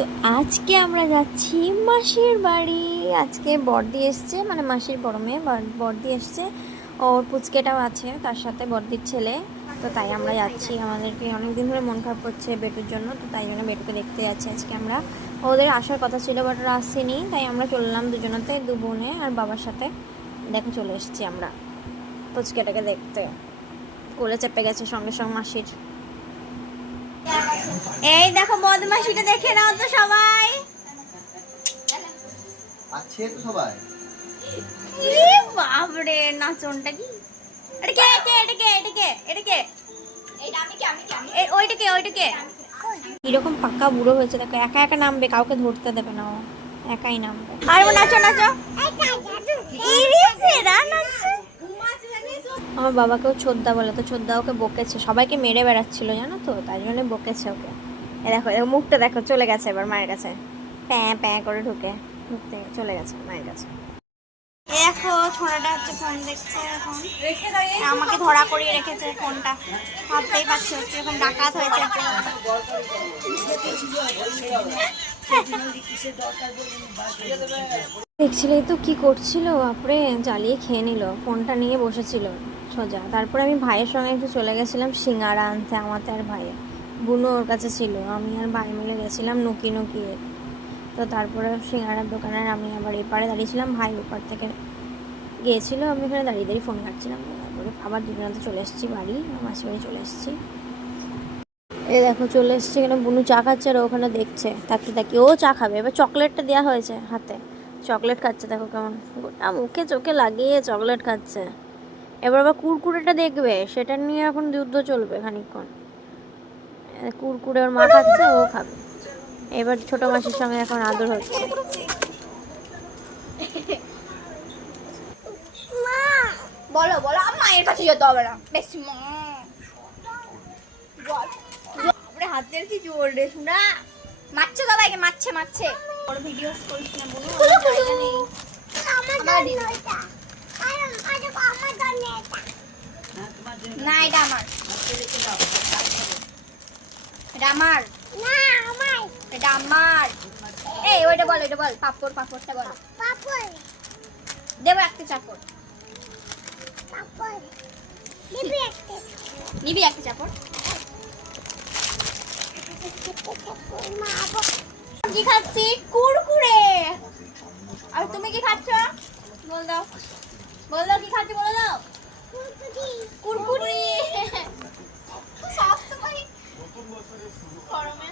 তো আজকে আমরা যাচ্ছি মাসির বাড়ি। আজকে বড়দি এসছে, মানে মাসির বড় মেয়ে বড়দি এসছে, ওর পুচকেটাও আছে তার সাথে, বড়দির ছেলে। তো তাই আমরা যাচ্ছি, আমাদেরকে অনেকদিন ধরে মন খারাপ করছে বেটুর জন্য, তো তাই জন্য বেটুকে দেখতে যাচ্ছি আজকে আমরা। ওদের আসার কথা ছিল বাট ওরা আসেনি, তাই আমরা চললাম দুজনাতে, দু বোনে আর বাবার সাথে। দেখো চলে এসেছি আমরা পুচকেটাকে দেখতে, কোলে চেপে গেছে সঙ্গে সঙ্গে মাসির। এই দেখো বদমাশিটা দেখে নাও তো সবাই। আছে তো সবাই। ইরে বাপরে, নাচনটা কি! এটা কে কে এটা কে এটা কে এটা কে? এইটা আমি কে আমি কে আমি ওইটা কে? এরকম পাকা বুড়ো হয়েছে দেখো, একা একা নামবে, কাউকে ধরতে দেবে না, ও একাই নামবে। আর ও নাচো নাচো। ইরে সেরা নাচছে। আমার বাবাকেও ছোদ্দা বলে, তো ছোদ্দা ওকে বকেছে, সবাইকে মেরে বেড়াচ্ছিল জানো তো, তাই জন্য বকেছে ওকে। এ দেখো মুখটা দেখো, চলে গেছে এবার মায়ের কাছে, প্যাঁ প্যাঁ করে ঢুকতে চলে গেছে মায়ের কাছে। দেখো ছোড়াটা হচ্ছে ফোন দেখছে এখন, আমাকে ধরা করিয়ে রেখেছে ফোনটা, ভাবতেই পারছো এরকম ডাকাত হয়েছে। দেখছিলেই তো কি করছিল, বাপরে জ্বালিয়ে খেয়ে নিল, ফোনটা নিয়ে বসেছিল সোজা। তারপরে আমি ভাইয়ের সঙ্গে একটু চলে গেছিলাম সিঙ্গারা আনতে, আমাদের আর ভাইয়ের, বুনো ওর কাছে ছিল, আমি আর ভাই মিলে গেছিলাম নুকিয়ে। তো তারপরে সিঙ্গারার দোকানের আমি আবার এপারে দাঁড়িয়েছিলাম, ভাই ওপার থেকে গিয়েছিলো, আমি এখানে দাঁড়িয়ে ফোন কাটছিলাম। তারপরে আবার দুজনাতে চলে এসেছি বাড়ি, মাসির বাড়ি চলে এসেছি। এই দেখো চলে এসেছি এখানে, বুনু চা খাচ্ছে আর ওখানে দেখছে তাকিয়ে ও চা খাবে। এবার চকলেটটা দেওয়া হয়েছে হাতে, চকলেট খাচ্ছে দেখো কেমন, গোটা মুখে চোখে লাগিয়ে চকলেট খাচ্ছে। এবার আবার কুরকুরেটা দেখবে, সেটা নিয়ে এখন যুদ্ধ চলবে খানিকক্ষণ। কুরকুরে ওর মা খাচ্ছে, ও খাবে। এবার ছোট মাসির সঙ্গে এখন আদর হচ্ছে। বলো বলো, মায়ের কাছে যেতে হবে না বেশি মা। হাতের কি জোর রে শুনা, মারছে সবাইকে, মারছে বড় ভিডিও করিস না বলো, জায়গা নেই। না এটা আমার, এটা আমার না, এটা আমার। এই ওইটা বল পাপড়টা বল, দেবো একটা চাপড়, নিবি একটা চাপড়। কি খাচ্ছি? কুরকুরে। আর তুমি কি খাচ্ছ? বল দাও কি খাচ্ছি, বলে দাও। কুরকুরি। সব তো ভাই গরমে